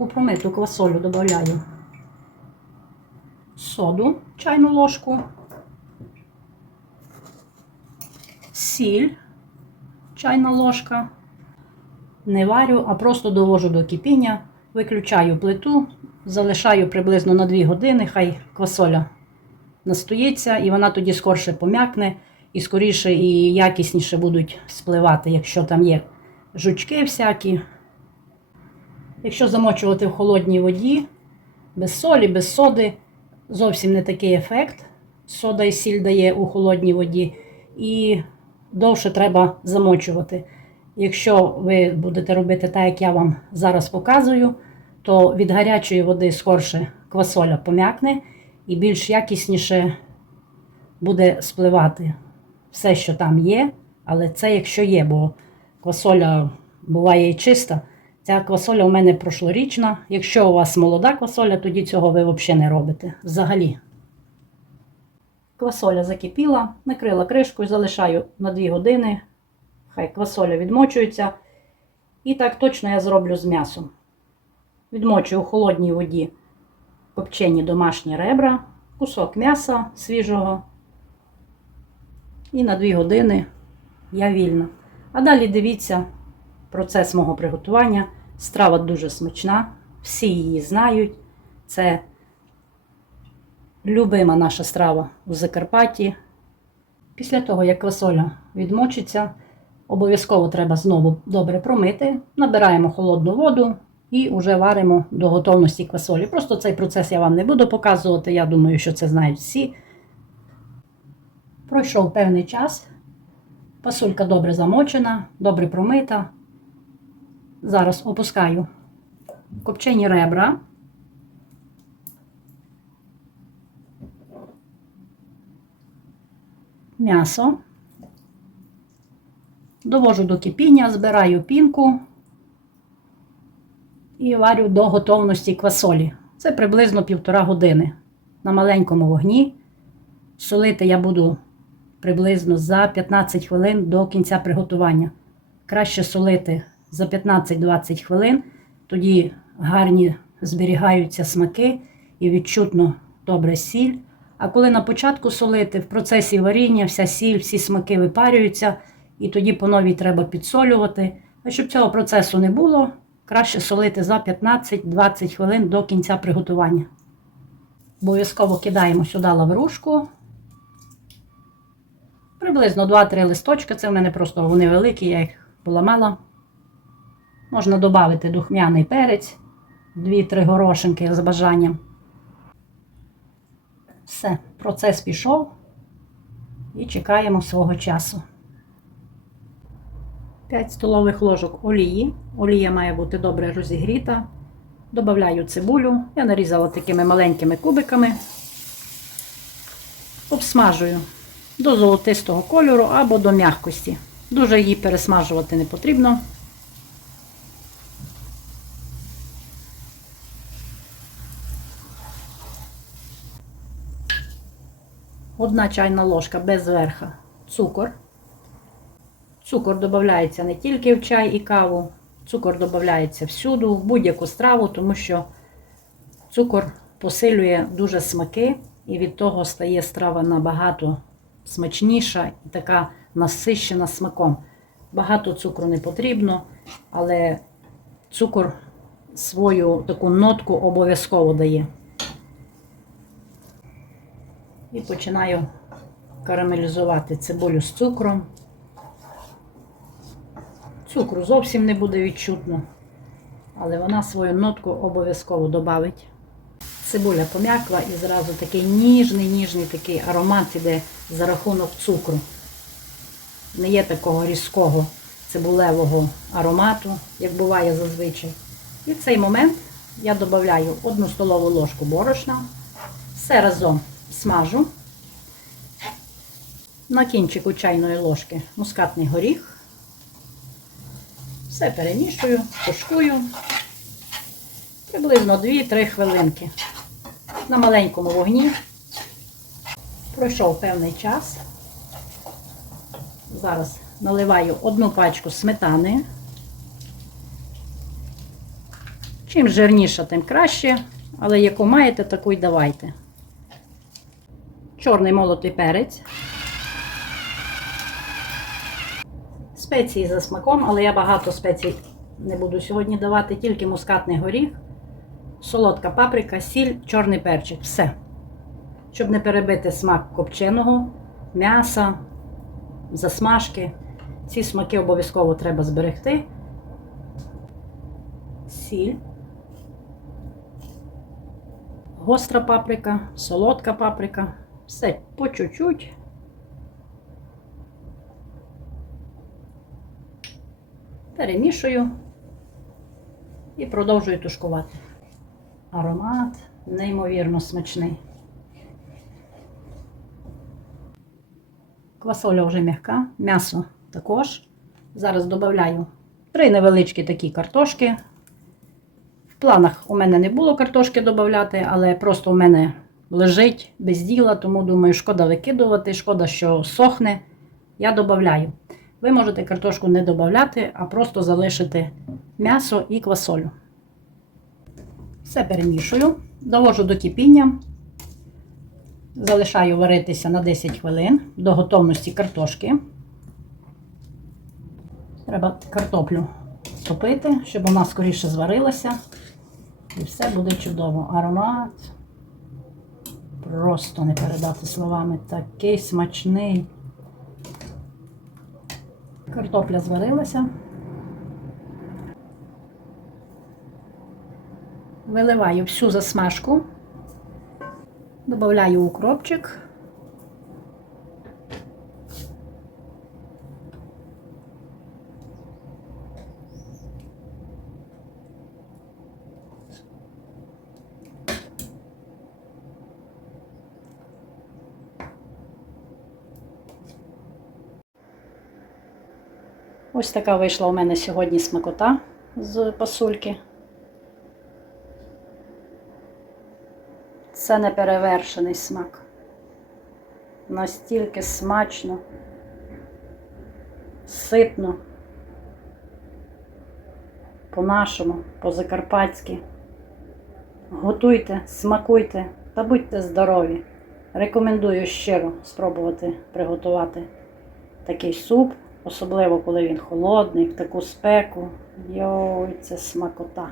У промиту квасолю додаю соду, чайну ложку, сіль, чайна ложка. Не варю, а просто довожу до кипіння, виключаю плиту, залишаю приблизно на 2 години, хай квасоля настоїться, і вона тоді скорше пом'якне і скоріше і якісніше будуть спливати, якщо там є жучки всякі. Якщо замочувати в холодній воді, без солі, без соди, зовсім не такий ефект. Сода і сіль дає у холодній воді, і довше треба замочувати. Якщо ви будете робити так, як я вам зараз показую, то від гарячої води скорше квасоля пом'якне і більш якісніше буде спливати все, що там є, але це якщо є, бо квасоля буває і чиста. Ця квасоля у мене прошлорічна. Якщо у вас молода квасоля, тоді цього ви взагалі не робите. Взагалі. Квасоля закипіла, накрила кришкою, залишаю на 2 години. Хай квасоля відмочується. І так точно я зроблю з м'ясом. Відмочую у холодній воді копчені домашні ребра, кусок м'яса свіжого. І на 2 години я вільна. А далі дивіться процес мого приготування. Страва дуже смачна, всі її знають. Це любима наша страва у Закарпатті. Після того, як квасоля відмочиться, обов'язково треба знову добре промити. Набираємо холодну воду і вже варимо до готовності квасолі. Просто цей процес я вам не буду показувати. Я думаю, що це знають всі. Пройшов певний час. Пасулька добре замочена, добре промита. Зараз опускаю копчені ребра. М'ясо. Довожу до кипіння, збираю пінку і варю до готовності квасолі. Це приблизно півтора години на маленькому вогні. Солити я буду приблизно за 15 хвилин до кінця приготування. Краще солити за 15-20 хвилин, тоді гарні зберігаються смаки і відчутно добре сіль. А коли на початку солити, в процесі варіння вся сіль, всі смаки випарюються, і тоді по новій треба підсолювати. А щоб цього процесу не було, краще солити за 15-20 хвилин до кінця приготування. Обов'язково кидаємо сюди лаврушку. Приблизно 2-3 листочки. Це в мене просто вони великі, я їх поламала. Можна додати духмяний перець, 2-3 горошинки з бажанням. Все, процес пішов і чекаємо свого часу. 5 столових ложок олії. Олія має бути добре розігріта. Добавляю цибулю. Я нарізала такими маленькими кубиками. Обсмажую до золотистого кольору або до м'якості. Дуже її пересмажувати не потрібно. Одна чайна ложка без верха цукор. Цукор додається не тільки в чай і каву, цукор додається всюду, в будь-яку страву, тому що цукор посилює дуже смаки, і від того стає страва набагато смачніша і така насищена смаком. Багато цукру не потрібно, але цукор свою таку нотку обов'язково дає. І починаю карамелізувати цибулю з цукром. Цукру зовсім не буде відчутно, але вона свою нотку обов'язково додавить. Цибуля пом'якла і зразу такий ніжний, ніжний такий аромат іде за рахунок цукру. Не є такого різкого цибулевого аромату, як буває зазвичай. І в цей момент я додаю одну столову ложку борошна, все разом смажу. На кінчику чайної ложки мускатний горіх. Все перемішую, тушкую приблизно 2-3 хвилинки. На маленькому вогні. Пройшов певний час. Зараз наливаю одну пачку сметани, Чим жирніша, тим краще, але яку маєте, таку й давайте. Чорний молотий перець. Спеції за смаком, але я багато спецій не буду сьогодні давати, тільки мускатний горіх, солодка паприка, сіль, чорний перчик. Все. Щоб не перебити смак копченого, м'яса, засмажки. Ці смаки обов'язково треба зберегти. Сіль. Гостра паприка, солодка паприка. Все по чуть-чуть. Перемішую і продовжую тушкувати. Аромат неймовірно смачний. Квасоля вже м'яка, м'ясо також. Зараз додаю три невеличкі такі картошки. В планах у мене не було картошки додати, але просто у мене лежить без діла, тому думаю, шкода викидувати, шкода, що сохне. Я додаю. Ви можете картошку не додати, а просто залишити м'ясо і квасолю. Все перемішую, довожу до кипіння. Залишаю варитися на 10 хвилин до готовності картошки. Треба картоплю топити, щоб вона скоріше зварилася. І все буде чудово. Аромат. Просто не передати словами. Такий смачний. Картопля зварилася. Виливаю всю засмажку. додаю укропчик. Ось така вийшла у мене сьогодні смакота з пасульки. Це не перевершений смак. Настільки смачно, ситно, по-нашому, по-закарпатськи. Готуйте, смакуйте та будьте здорові. Рекомендую щиро спробувати приготувати такий суп, особливо коли він холодний, в таку спеку. Йой, це смакота.